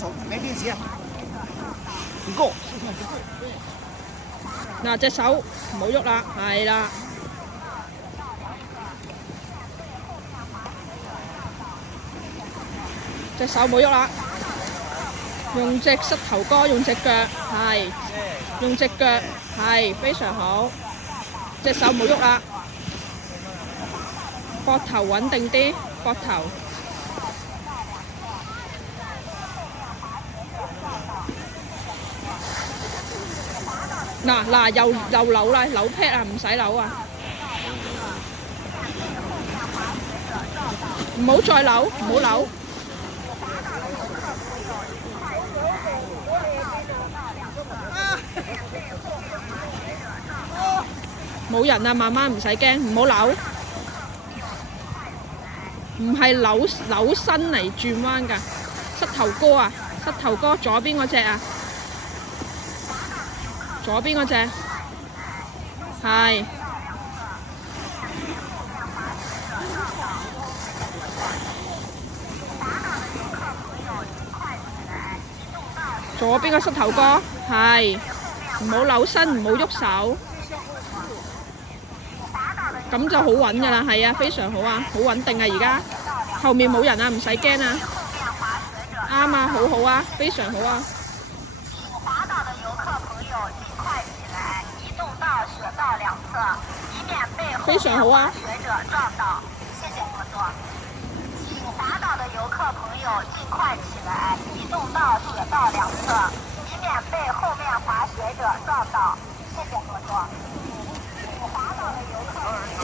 手，没并齐，不够。嗱，隻手唔好喐啦，係啦。隻手冇喐啦，用隻膝頭哥，用隻腳，係，用隻腳，係，非常好。隻手冇喐啦，膊頭穩定啲，膊頭。嗱，又扭啦，扭 pat 啊，唔使扭啊，唔好再扭，唔好扭。冇人啊，慢慢唔使驚，唔好扭，唔係扭身嚟轉彎㗎，膝頭哥啊，膝頭哥左邊嗰隻啊，左邊嗰隻，係。左邊個膝頭哥，係，唔好扭身，唔好喐手。咁就好穩㗎啦，係啊，非常好啊，好穩定啊！而家後面冇人啊，唔使驚啊，啱啊，好好啊，非常好啊。滑倒的游客朋友尽快起來，移動到雪道兩側，以免被後面滑雪者撞到。謝謝合作。請滑倒的遊客朋友盡快起來，移動到雪道兩側，以免被後面滑雪者撞到。謝謝合作。滑倒的遊客朋友。